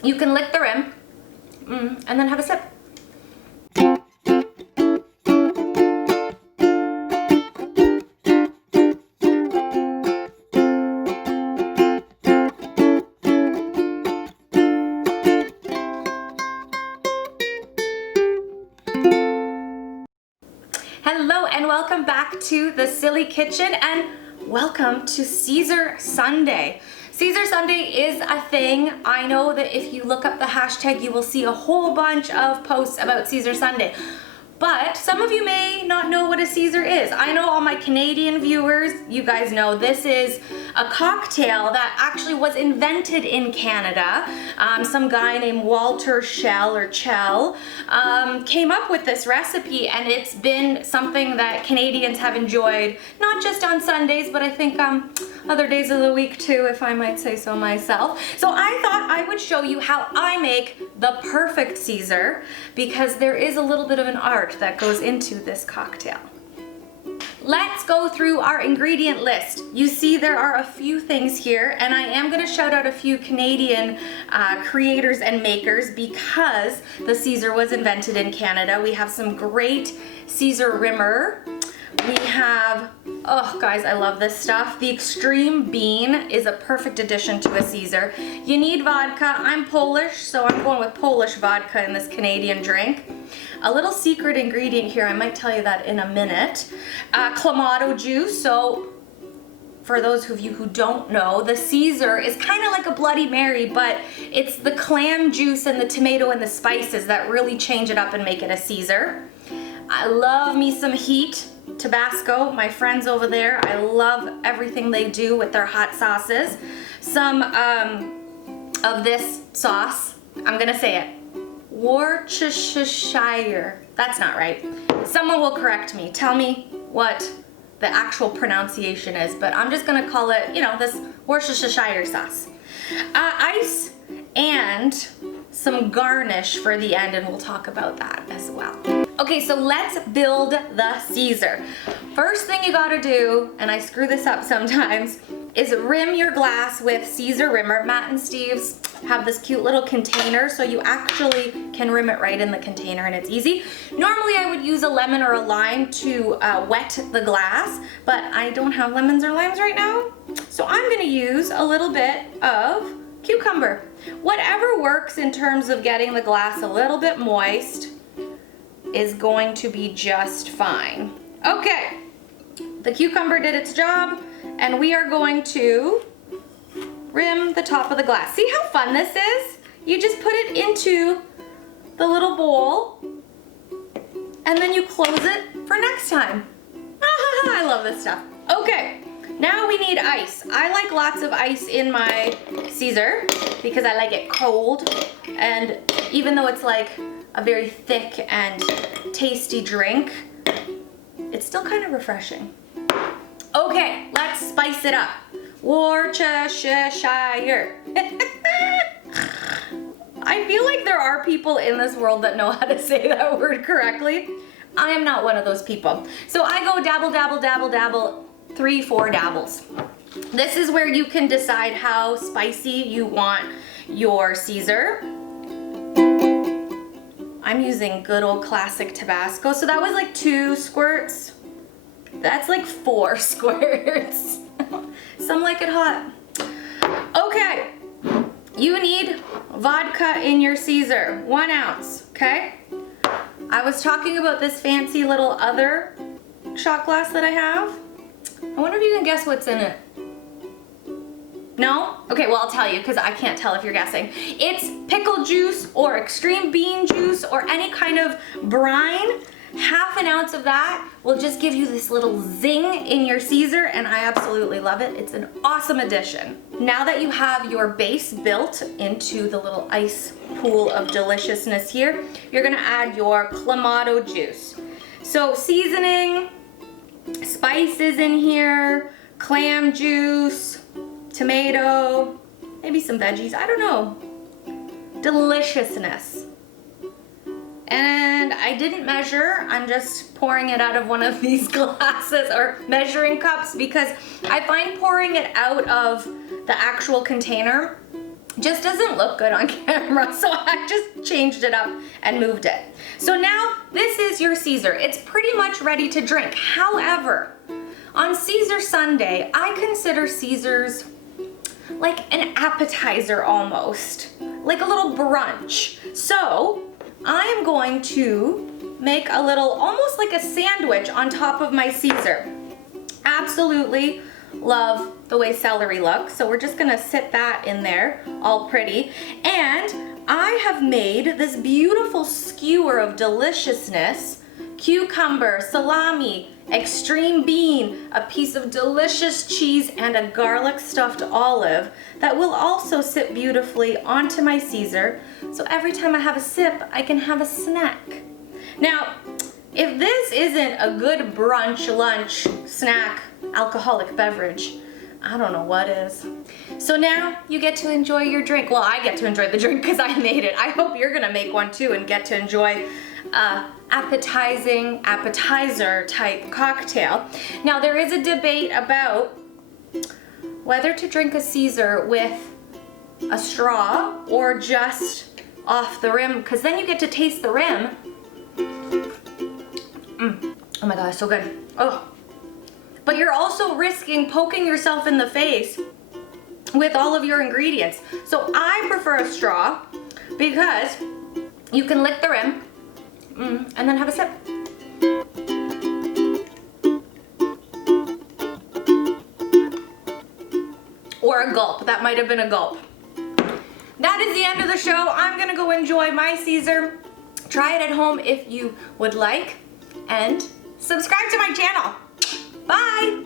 You can lick the rim and then have a sip. Hello and welcome back to the Silly Kitchen, and welcome to Caesar Sunday. Caesar Sunday is a thing. I know that if you look up the hashtag, you will see a whole bunch of posts about Caesar Sunday. But some of you may not know what a Caesar is. I know all my Canadian viewers, you guys know this is a cocktail that actually was invented in Canada. Some guy named Walter Chell came up with this recipe, and it's been something that Canadians have enjoyed, not just on Sundays, but I think other days of the week too, if I might say so myself. So I thought I would show you how I make the perfect Caesar, because there is a little bit of an art that goes into this cocktail. Let's go through our ingredient list. You see there are a few things here, and I am going to shout out a few Canadian creators and makers because the Caesar was invented in Canada. We have some great Caesar rimmer. We have, oh guys, I love this stuff. The Extreme Bean is a perfect addition to a Caesar. You need vodka. I'm Polish, so I'm going with Polish vodka in this Canadian drink. A little secret ingredient here, I might tell you that in a minute. Clamato juice. So for those of you who don't know, the Caesar is kind of like a Bloody Mary, but it's the clam juice and the tomato and the spices that really change it up and make it a Caesar. I love me some heat. Tabasco, my friends over there, I love everything they do with their hot sauces. Some of this sauce, I'm gonna say it, Worcestershire. That's not right. Someone will correct me. Tell me what the actual pronunciation is, but I'm just gonna call it, you know, this Worcestershire sauce. Ice and some garnish for the end, and we'll talk about that as well. Okay, so let's build the Caesar. First thing you gotta do, and I screw this up sometimes, is rim your glass with Caesar rimmer. Matt and Steve's have this cute little container, so you actually can rim it right in the container, and it's easy. Normally I would use a lemon or a lime to wet the glass, but I don't have lemons or limes right now, so I'm gonna use a little bit of cucumber. Whatever works in terms of getting the glass a little bit moist is going to be just fine. Okay, the cucumber did its job, and we are going to rim the top of the glass. See how fun this is? You just put it into the little bowl, and then you close it for next time. I love this stuff. Okay, now we need ice. I like lots of ice in my Caesar because I like it cold, and even though it's like a very thick and tasty drink, it's still kind of refreshing. Okay, let's spice it up. Worcestershire. I feel like there are people in this world that know how to say that word correctly. I am not one of those people. So I go dabble, dabble, dabble, dabble, 3-4 dabbles. This is where you can decide how spicy you want your Caesar. I'm using good old classic Tabasco. So that was like 2 squirts. That's like 4 squirts. Some like it hot. Okay, you need vodka in your Caesar, 1 ounce, okay? I was talking about this fancy little other shot glass that I have. I wonder if you can guess what's in it. No? Okay, well I'll tell you because I can't tell if you're guessing. It's pickle juice or extreme bean juice or any kind of brine. 1/2 ounce of that will just give you this little zing in your Caesar, and I absolutely love it. It's an awesome addition. Now that you have your base built into the little ice pool of deliciousness here, you're gonna add your clamato juice. So seasoning, spices in here, clam juice, tomato, maybe some veggies, I don't know. Deliciousness. And I didn't measure, I'm just pouring it out of one of these glasses or measuring cups because I find pouring it out of the actual container just doesn't look good on camera, so I just changed it up and moved it. So now this is your Caesar. It's pretty much ready to drink. However, on Caesar Sunday, I consider Caesars like an appetizer almost, like a little brunch. So I am going to make a little, almost like a sandwich on top of my Caesar. Absolutely love the way celery looks, so we're just gonna sit that in there all pretty. And I have made this beautiful skewer of deliciousness: cucumber, salami, extreme bean, a piece of delicious cheese, and a garlic stuffed olive that will also sit beautifully onto my Caesar, so every time I have a sip I can have a snack. Now, if this isn't a good brunch, lunch, snack, alcoholic beverage, I don't know what is. So now you get to enjoy your drink. Well, I get to enjoy the drink because I made it. I hope you're gonna make one too and get to enjoy appetizing appetizer type cocktail. Now there is a debate about whether to drink a Caesar with a straw or just off the rim, because then you get to taste the rim. Oh my god, so good. Oh. But you're also risking poking yourself in the face with all of your ingredients. So I prefer a straw because you can lick the rim and then have a sip. Or a gulp. That might have been a gulp. That is the end of the show. I'm gonna go enjoy my Caesar. Try it at home if you would like, and subscribe to my channel. Bye!